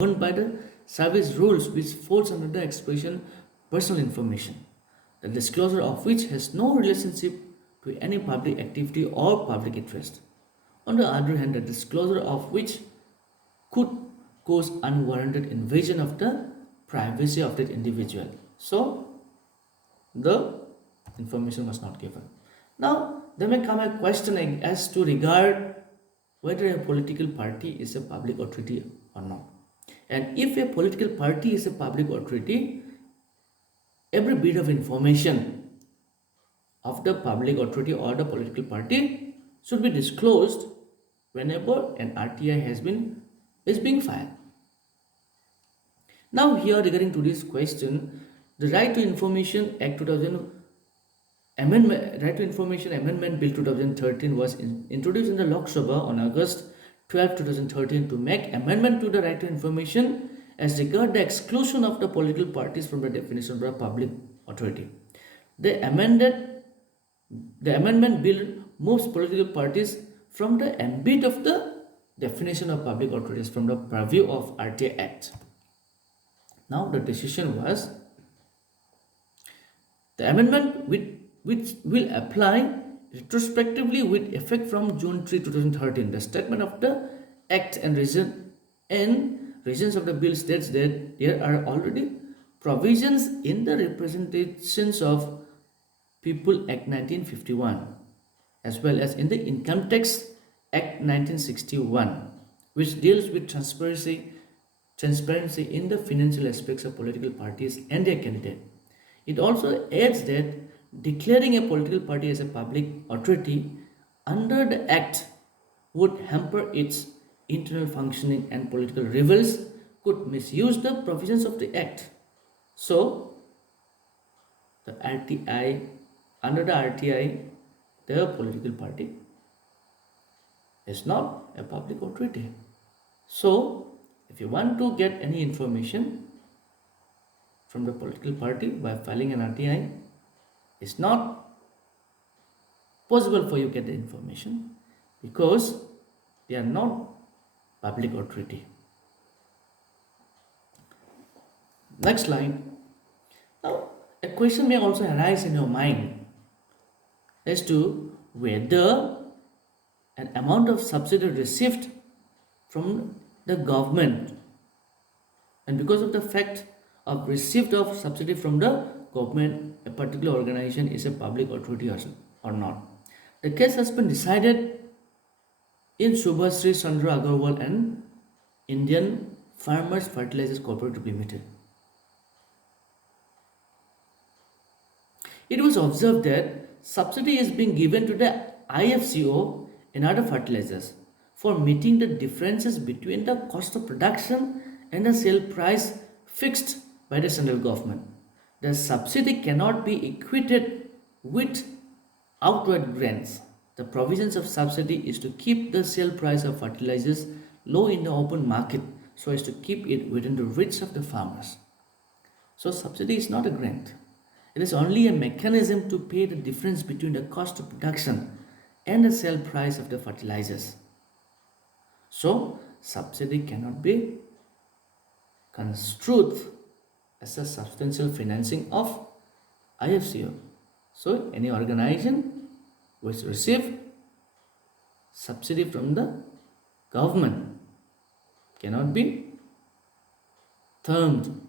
governed by the service rules which falls under the expression personal information, the disclosure of which has no relationship to any public activity or public interest. On the other hand, the disclosure of which could cause unwarranted invasion of the privacy of that individual. So, the information was not given. Now, there may come a question as to regard whether a political party is a public authority or not. And if a political party is a public authority, every bit of information of the public authority or the political party should be disclosed whenever an RTI is being filed. Now here regarding to this question, the Right to Information Act 2000 Amendment, Right to Information Amendment Bill 2013 was introduced in the Lok Sabha on August 12, 2013 to make amendment to the Right to Information as regard the exclusion of the political parties from the definition of the public authority. The amendment bill moves political parties from the ambit of the definition of public authorities from the purview of RTI Act. Now the decision was the amendment which will apply retrospectively with effect from June 3, 2013. The statement of the Act and reasons of the bill states that there are already provisions in the Representations of People Act 1951 as well as in the Income Tax Act 1961, which deals with transparency in the financial aspects of political parties and their candidate. It also adds that declaring a political party as a public authority under the Act would hamper its internal functioning and political rivals could misuse the provisions of the Act. So, the RTI, under the RTI, the political party is not a public authority. So, if you want to get any information from the political party by filing an RTI, it's not possible for you to get the information because they are not public authority. Next slide. Now, a question may also arise in your mind as to whether an amount of subsidy received from the government, and because of the fact of receipt of subsidy from the government, a particular organization is a public authority or not. The case has been decided in Subhasri Chandra Agarwal and Indian Farmers Fertilizers Cooperative Limited. It was observed that subsidy is being given to the IFCO and other fertilizers for meeting the differences between the cost of production and the sale price fixed by the central government. The subsidy cannot be equated with outright grants. The provisions of subsidy is to keep the sale price of fertilizers low in the open market so as to keep it within the reach of the farmers. So subsidy is not a grant. It is only a mechanism to pay the difference between the cost of production and the sale price of the fertilizers. So subsidy cannot be construed as a substantial financing of IFCO. So any organization which receive subsidy from the government cannot be termed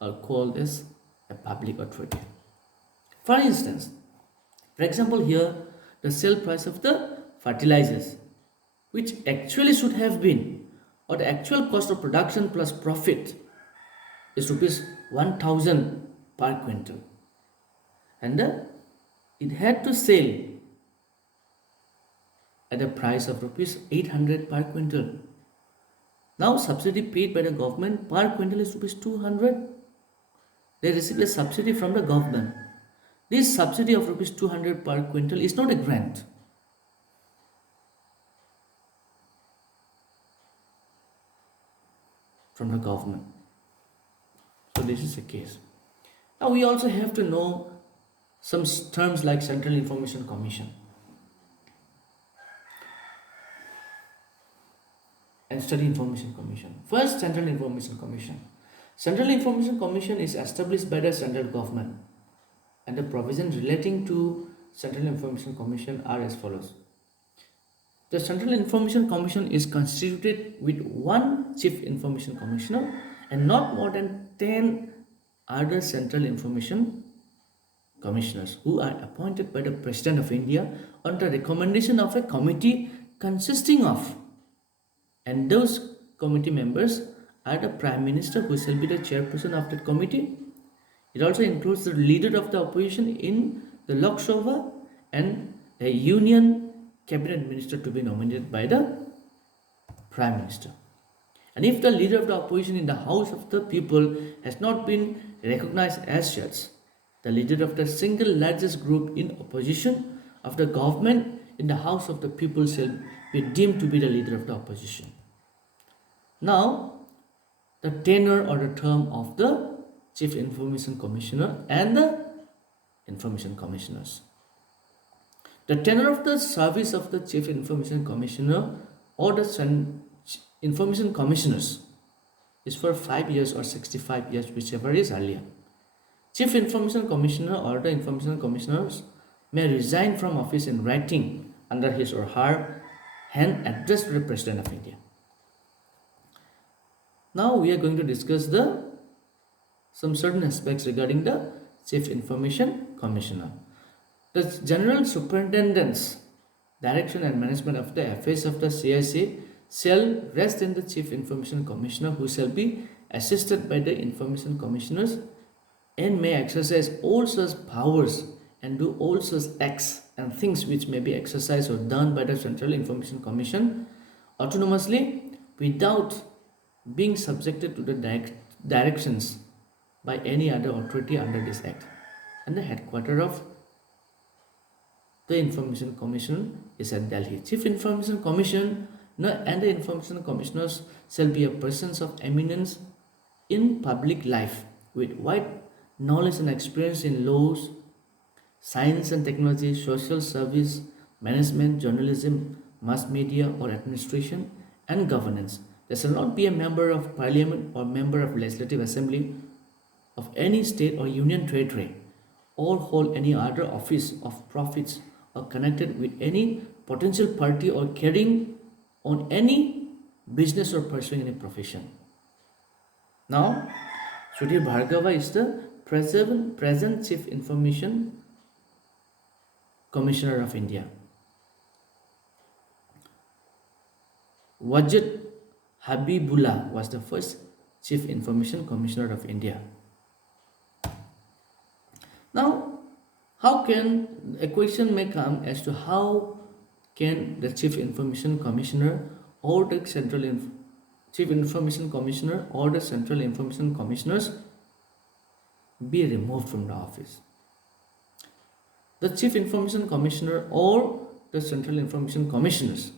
or called as a public authority. For instance, for example here, the sale price of the fertilizers, which actually should have been, or the actual cost of production plus profit is rupees 1000 per quintal, and it had to sell at a price of rupees 800 per quintal. Now subsidy paid by the government per quintal is rupees 200. They receive a subsidy from the government. This subsidy of rupees 200 per quintal is not a grant. From the government. So this is the case. Now we also have to know some terms like Central Information Commission. And and Study Information Commission. First, Central Information Commission. Central Information Commission is established by the central government, and the provisions relating to Central Information Commission are as follows. The Central Information Commission is constituted with one Chief Information Commissioner and not more than 10 other Central Information Commissioners who are appointed by the President of India on the recommendation of a committee consisting of, and those committee members are the Prime Minister, who shall be the chairperson of that committee. It also includes the leader of the opposition in the Lok Sabha and a union cabinet minister to be nominated by the Prime Minister. And if the leader of the opposition in the House of the People has not been recognized as such, the leader of the single largest group in opposition of the government in the House of the People shall be deemed to be the leader of the opposition. Now, the tenure or the term of the Chief Information Commissioner and the Information Commissioners. The tenure of the service of the Chief Information Commissioner or the Information Commissioners is for 5 years or 65 years, whichever is earlier. Chief Information Commissioner or the Information Commissioners may resign from office in writing under his or her hand addressed to the President of India. Now we are going to discuss some certain aspects regarding the Chief Information Commissioner. The general superintendent's direction and management of the affairs of the CIC shall rest in the Chief Information Commissioner, who shall be assisted by the Information Commissioners and may exercise all such powers and do all such acts and things which may be exercised or done by the Central Information Commission autonomously without being subjected to the directions by any other authority under this Act. And the headquarters of the Information Commission is at Delhi. Chief Information Commission and the Information Commissioners shall be a persons of eminence in public life with wide knowledge and experience in laws, science and technology, social service, management, journalism, mass media or administration, and governance. They shall not be a member of parliament or member of legislative assembly of any state or union territory, or hold any other office of profits or connected with any potential party or carrying on any business or pursuing any profession. Now, Sudhir Bhargava is the present Chief Information Commissioner of India. Wajid Habibullah was the first Chief Information Commissioner of India. Now, how can a question may come as to how can the Chief Information Commissioner or the Chief Information Commissioner or the Central Information Commissioners be removed from the office? The Chief Information Commissioner or the Central Information Commissioners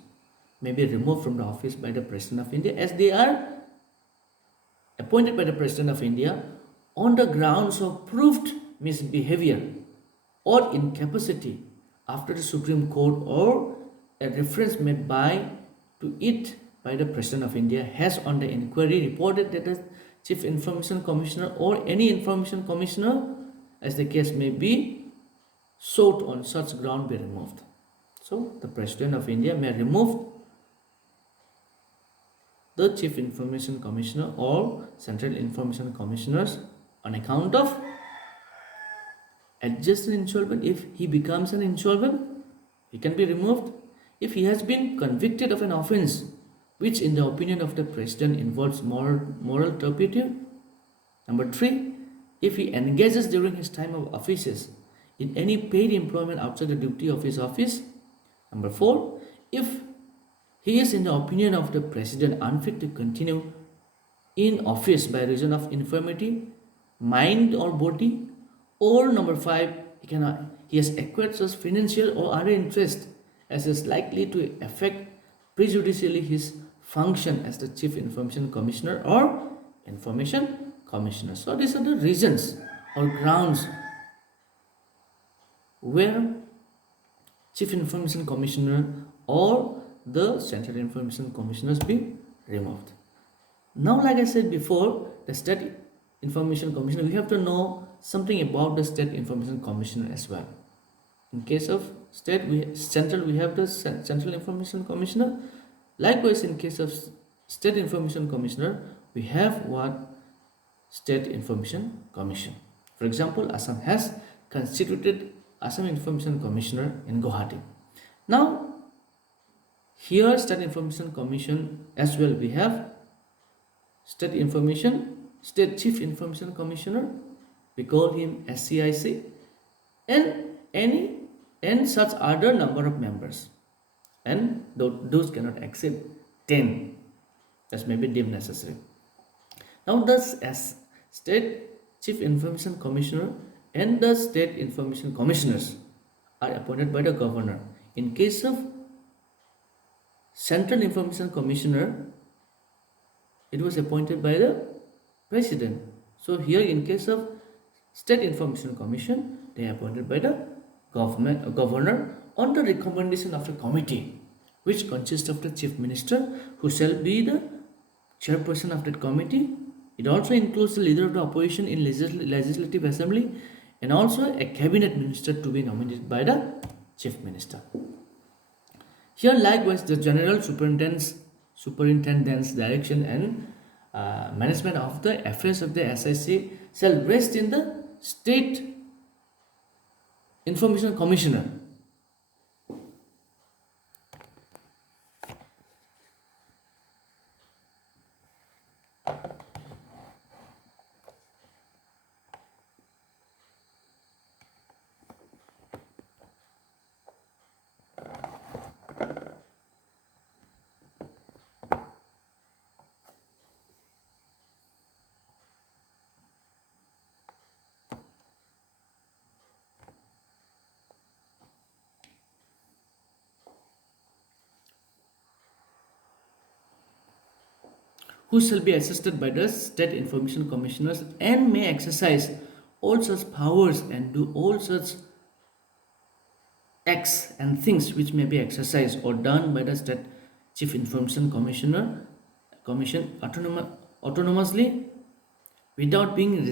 may be removed from the office by the President of India, as they are appointed by the President of India on the grounds of proved misbehavior or incapacity after the Supreme Court or a reference made to it by the President of India has on the inquiry reported that the Chief Information Commissioner or any Information Commissioner, as the case may be, sought on such ground be removed. So the President of India may remove the Chief Information Commissioner or Central Information Commissioners on account of adjusted insolvent. If he becomes an insolvent, he can be removed. If he has been convicted of an offense which in the opinion of the President involves moral turpitude. Number 3, if he engages during his time of offices in any paid employment outside the duty of his office. Number 4, if he is in the opinion of the President unfit to continue in office by reason of infirmity, mind or body. Or number 5, he has acquired such financial or other interest as is likely to affect prejudicially his function as the Chief Information Commissioner or Information Commissioner. So these are the reasons or grounds where Chief Information Commissioner or the Central Information Commissioners be removed. Now, like I said before, the State Information Commissioner, we have to know something about the State Information Commissioner as well. In case of state, we have the Central Information Commissioner. Likewise, in case of State Information Commissioner, we have what State Information Commission. For example, Assam has constituted Assam Information Commissioner in Guwahati. Now, here State Information Commission as well, we have State Chief Information Commissioner, we call him SCIC, and such other number of members, and those cannot exceed 10 as may be deemed necessary. Now, thus as State Chief Information Commissioner and the State Information Commissioners are appointed by the governor. In case of Central Information Commissioner, it was appointed by the president. So here, in case of State Information Commission, they are appointed by the governor on the recommendation of a committee, which consists of the chief minister, who shall be the chairperson of that committee. It also includes the leader of the opposition in legislative assembly, and also a cabinet minister to be nominated by the chief minister. Here, likewise, the general superintendent's direction and management of the affairs of the SIC shall rest in the State Information Commissioner. Who shall be assisted by the State Information Commissioners and may exercise all such powers and do all such acts and things which may be exercised or done by the State Chief Information Commission autonomously without being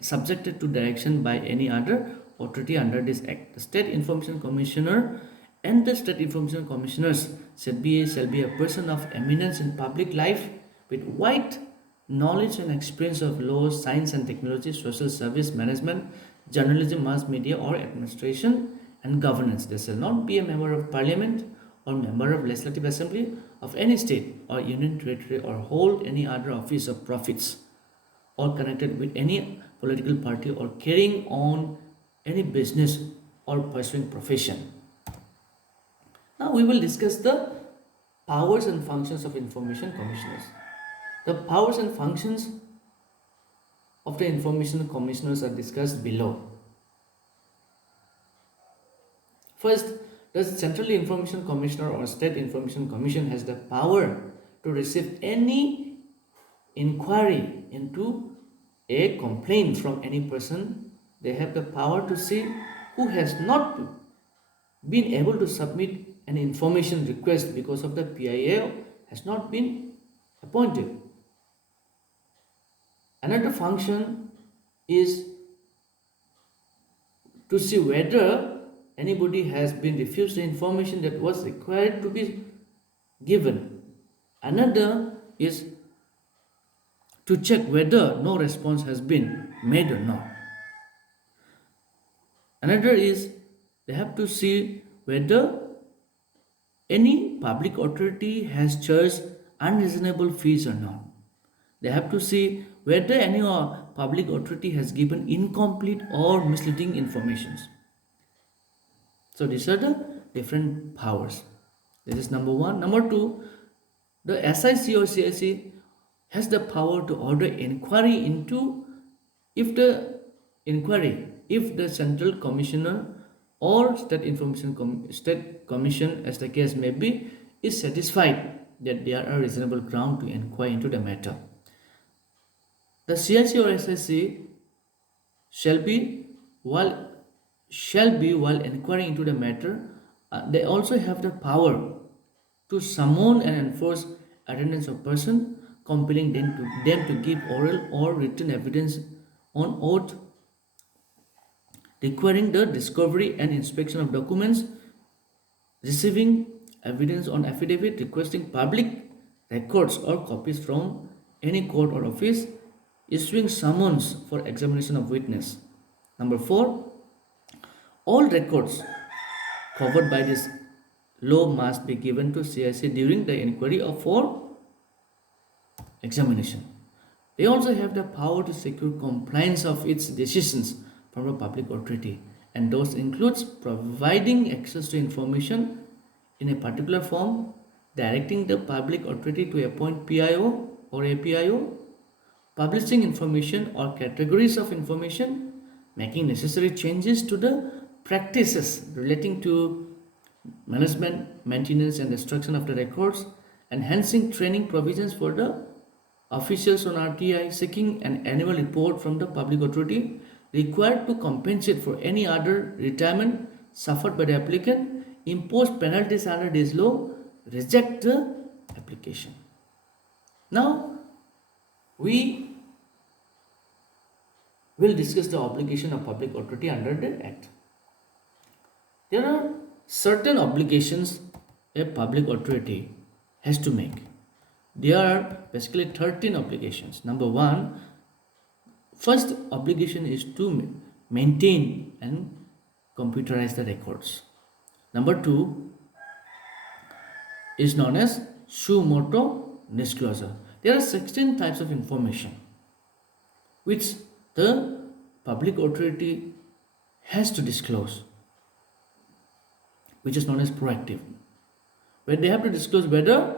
subjected to direction by any other authority under this Act. The State Information Commissioner and the State Information Commissioners shall be a person of eminence in public life, with wide knowledge and experience of law, science and technology, social service, management, journalism, mass media, or administration and governance. They shall not be a member of parliament or member of legislative assembly of any state or union territory, or hold any other office of profits, or connected with any political party, or carrying on any business or pursuing profession. Now we will discuss the powers and functions of information commissioners. The powers and functions of the information commissioners are discussed below. First, the Central Information Commissioner or State Information Commission has the power to receive any inquiry into a complaint from any person. They have the power to see who has not been able to submit an information request because of the PIA has not been appointed. Another function is to see whether anybody has been refused the information that was required to be given. Another is to check whether no response has been made or not. Another is they have to see whether any public authority has charged unreasonable fees or not. They have to see whether any public authority has given incomplete or misleading information. So these are the different powers. This is number one. Number two, the SIC or CIC has the power to order inquiry into if the Central Commissioner or State Commission, as the case may be, is satisfied that there are reasonable ground to inquire into the matter. The CIC or SIC shall be while inquiring into the matter, they also have the power to summon and enforce attendance of person, compelling them to give oral or written evidence on oath, requiring the discovery and inspection of documents, receiving evidence on affidavit, requesting public records or copies from any court or office, issuing summons for examination of witness. Number 4, all records covered by this law must be given to CIC during the inquiry or for examination. They also have the power to secure compliance of its decisions from a public authority, and those includes providing access to information in a particular form, directing the public authority to appoint PIO or APIO, publishing information or categories of information, making necessary changes to the practices relating to management, maintenance and destruction of the records, enhancing training provisions for the officials on RTI, seeking an annual report from the public authority required to compensate for any other retirement suffered by the applicant, impose penalties under this law, reject the application. Now, we will discuss the obligation of public authority under the Act. There are certain obligations a public authority has to make. There are basically 13 obligations. Number 1, first obligation is to maintain and computerize the records. Number 2 is known as suo motu disclosure. There are 16 types of information which the public authority has to disclose, which is known as proactive, where they have to disclose whether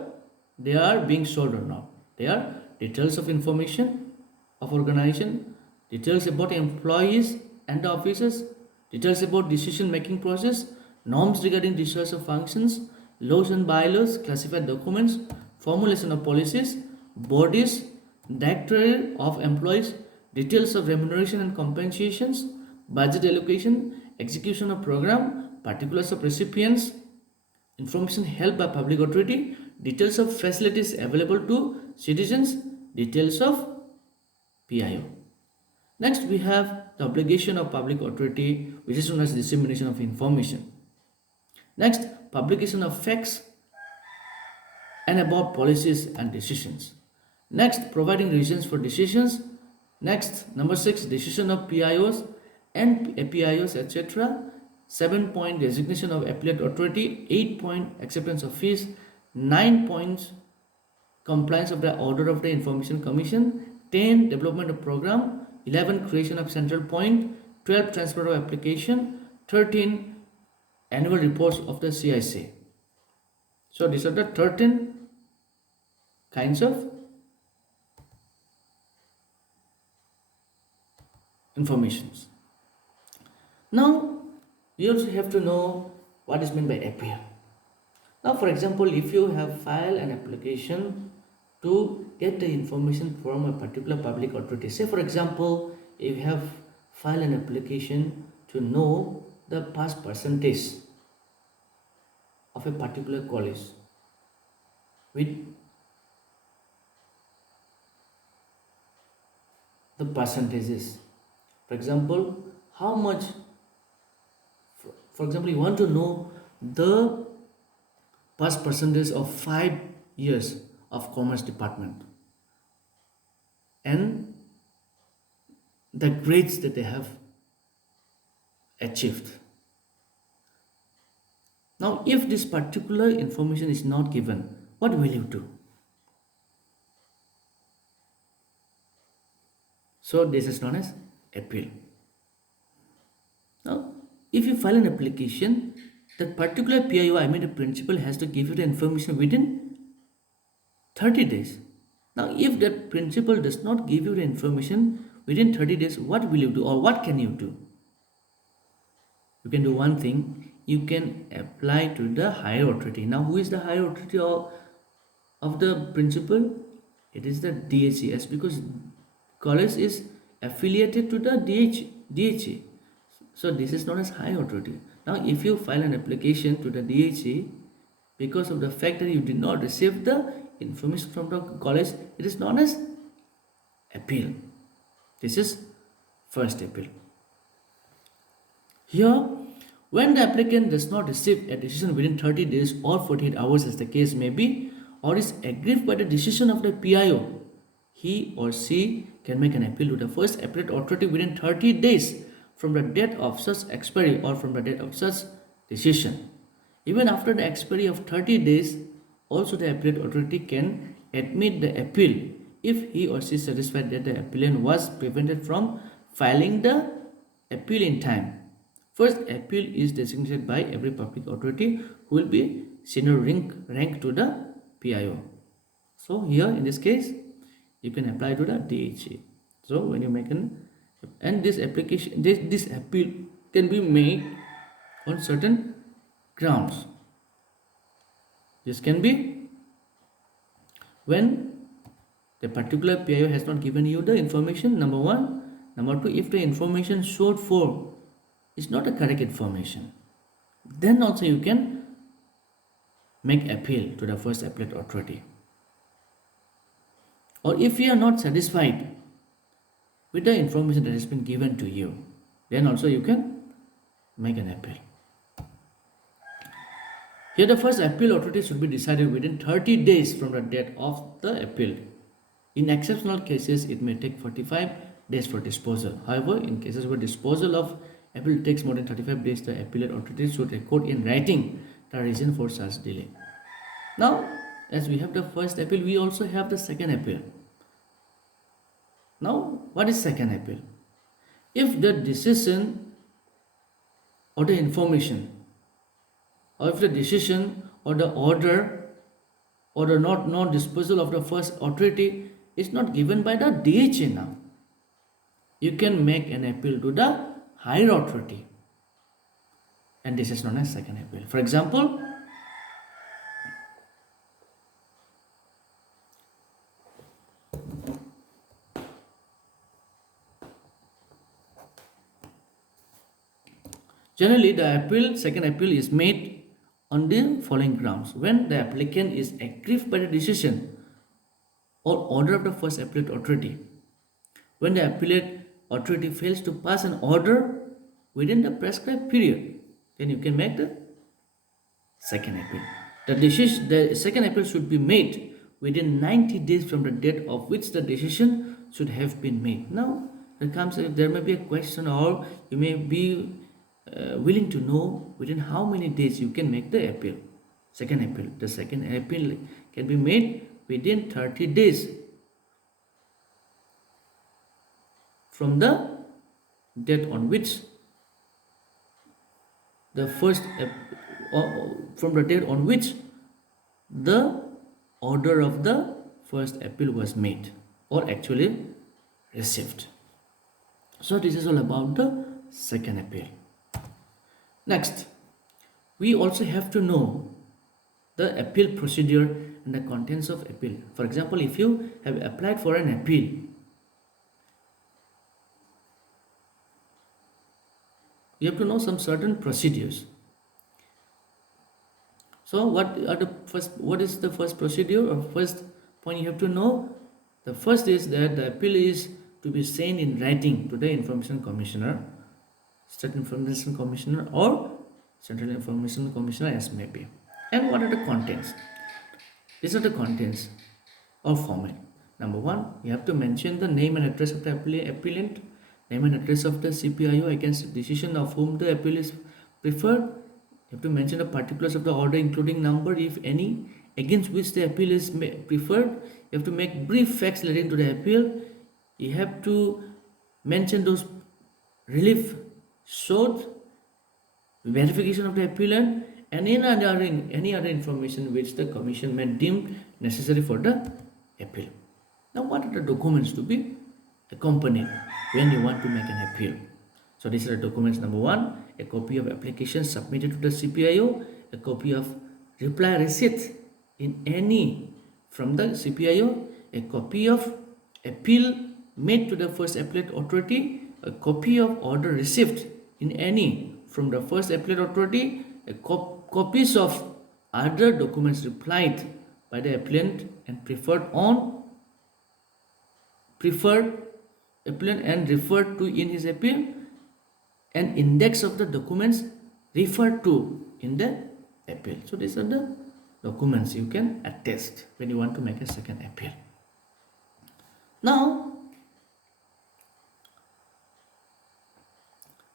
they are being sold or not. They are details of information of organization, details about employees and the officers, details about decision making process, norms regarding discharge of functions, laws and bylaws, classified documents, formulation of policies, bodies, directory of employees, details of remuneration and compensations, budget allocation, execution of program, particulars of recipients, information held by public authority, details of facilities available to citizens, details of PIO. Next, we have the obligation of public authority, which is known as dissemination of information. Next, publication of facts and about policies and decisions. Next, providing reasons for decisions. Next, number 6, decision of PIOs and APIOs, etc. 7 point designation of appellate authority. 8 point acceptance of fees. 9 points compliance of the order of the Information Commission. 10 development of program. 11 creation of central point. 12 transfer of application. 13 annual reports of the CIC. So these are the 13 kinds of informations. Now we also have to know what is meant by appeal. Now, for example, if you have filed an application to get the information from a particular public authority, say for example, if you have filed an application to know the pass percentage of a particular college with the percentages. For example, how much, for example, you want to know the pass percentage of 5 years of commerce department and the grades that they have achieved. Now, if this particular information is not given, what will you do? So this is known as appeal. Now, if you file an application, that particular PIO, I mean the principal, has to give you the information within 30 days. Now, if that principal does not give you the information within 30 days, what will you do, or what can you do? You can do one thing. You can apply to the higher authority. Now, who is the higher authority of the principal? It is the DHES, because college is affiliated to the DHE. So this is known as high authority. Now, if you file an application to the DHE because of the fact that you did not receive the information from the college, it is known as appeal. This is first appeal. Here, when the applicant does not receive a decision within 30 days or 48 hours as the case may be, or is aggrieved by the decision of the PIO, he or she can make an appeal to the first appellate authority within 30 days from the date of such expiry or from the date of such decision. Even after the expiry of 30 days, also the appellate authority can admit the appeal if he or she is satisfied that the appellant was prevented from filing the appeal in time. First appeal is designated by every public authority who will be senior rank to the PIO. So here in this case, you can apply to the DHA. So when you make and this application, this appeal can be made on certain grounds. This can be when the particular PIO has not given you the information, number one. Number two, if the information showed for is not a correct information, then also you can make appeal to the first appellate authority. Or if you are not satisfied with the information that has been given to you, then also you can make an appeal. Here the first appeal authority should be decided within 30 days from the date of the appeal. In exceptional cases, it may take 45 days for disposal. However, in cases where disposal of appeal takes more than 35 days, the appellate authority should record in writing the reason for such delay. Now, as we have the first appeal, we also have the second appeal. Now, what is second appeal? If the decision or the information, or if the decision or the order or the not disposal of the first authority is not given by the DHA now, you can make an appeal to the higher authority, and this is known as second appeal. For example, generally the second appeal is made on the following grounds: when the applicant is aggrieved by the decision or order of the first appellate authority, when the appellate authority fails to pass an order within the prescribed period, then you can make the second appeal. The second appeal should be made within 90 days from the date of which the decision should have been made. Now, there may be a question, or you may be willing to know within how many days you can make the appeal. Second appeal. The second appeal can be made within 30 days from the date on which the order of the first appeal was made or actually received. So this is all about the second appeal. Next, we also have to know the appeal procedure and the contents of appeal. For example, if you have applied for an appeal, you have to know some certain procedures. So what is the first procedure or first point you have to know? The first is that the appeal is to be sent in writing to the Information Commissioner, State Information Commissioner, or Central Information Commissioner as may be. And what are the contents? These are the contents or format. Number one, you have to mention the name and address of the appellant, name and address of the CPIO against the decision of whom the appeal is preferred. You have to mention the particulars of the order, including number, if any, against which the appeal is preferred. You have to make brief facts relating to the appeal. You have to mention those relief sought, verification of the appellant, and any other information which the commission may deem necessary for the appeal. Now, what are the documents to be accompanied when you want to make an appeal? So these are the documents. Number one, a copy of application submitted to the CPIO, a copy of reply receipt in any from the CPIO, a copy of appeal made to the first appellate authority, a copy of order received in any from the first appellate authority, copies of other documents replied by the appellant and preferred appellant and referred to in his appeal, and index of the documents referred to in the appeal. So these are the documents you can attest when you want to make a second appeal. Now,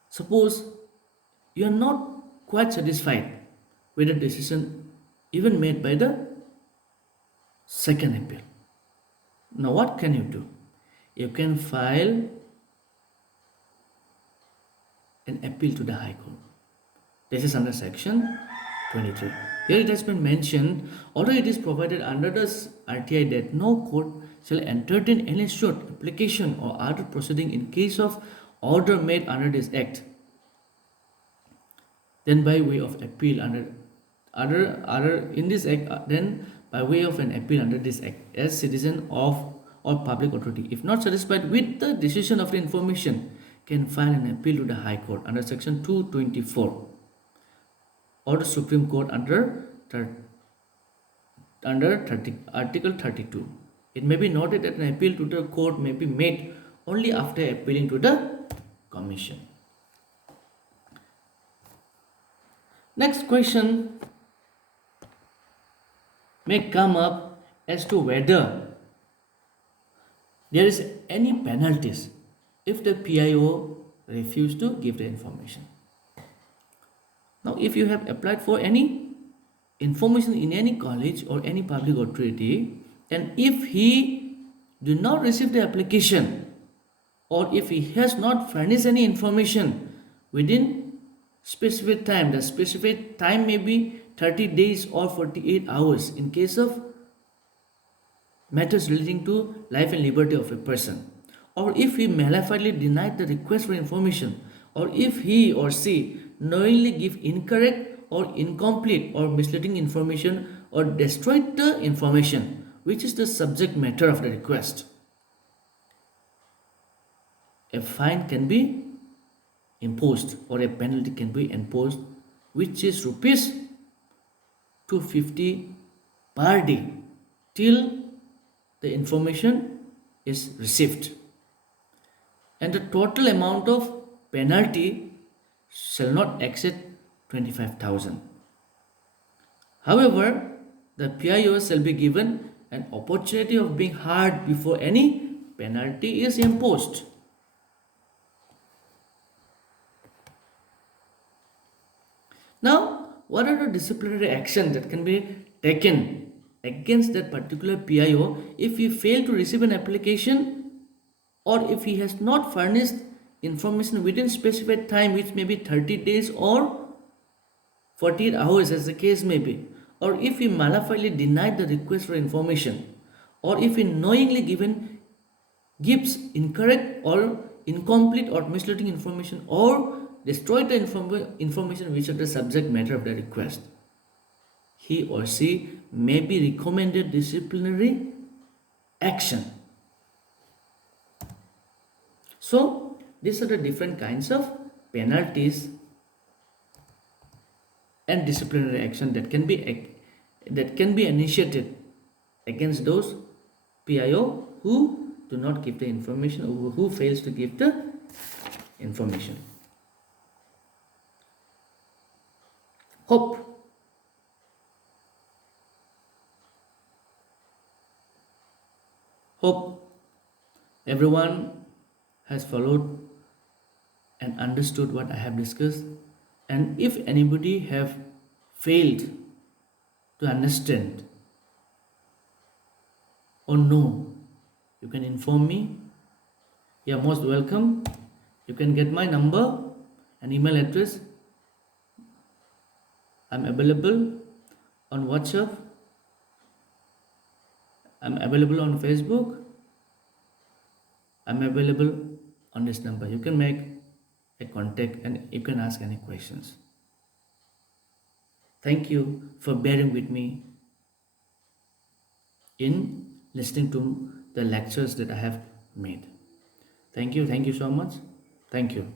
suppose you are not quite satisfied with the decision even made by the second appeal. Now what can you do? You can file an appeal to the High Court. This is under section 23. Here it has been mentioned, although it is provided under the RTI that no court shall entertain any suit, application or other proceeding in case of order made under this act, then by way of appeal under other in this act, then by way of an appeal under this act as citizen of or public authority, if not satisfied with the decision of the information, can file an appeal to the High Court under section 224 or the Supreme Court under Article 32. It may be noted that an appeal to the court may be made only after appealing to the Commission. Next question may come up as to whether there is any penalties if the PIO refuse to give the information. Now, if you have applied for any information in any college or any public authority, and if he do not receive the application, or if he has not furnished any information within specific time, the specific time may be 30 days or 48 hours in case of matters relating to life and liberty of a person, or if he malafidely denied the request for information, or if he or she knowingly give incorrect or incomplete or misleading information or destroyed the information which is the subject matter of the request, a fine can be imposed or a penalty can be imposed, which is rupees 250 per day till the information is received, and the total amount of penalty shall not exceed 25,000. However, the PIO shall be given an opportunity of being heard before any penalty is imposed. Now, what are the disciplinary actions that can be taken against that particular PIO if he failed to receive an application, or if he has not furnished information within specified time, which may be 30 days or 48 hours as the case may be, or if he malafidely denied the request for information, or if he knowingly gives incorrect or incomplete or misleading information, or destroyed the information which is the subject matter of the request, he or she may be recommended disciplinary action. So these are the different kinds of penalties and disciplinary action that can be initiated against those PIO who do not give the information or who fails to give the information. Hope everyone has followed and understood what I have discussed, and if anybody have failed to understand or know, you can inform me. You are most welcome. You can get my number and email address. I'm available on WhatsApp. I'm available on Facebook. I'm available on this number. You can make a contact and you can ask any questions. Thank you for bearing with me in listening to the lectures that I have made. Thank you so much. Thank you.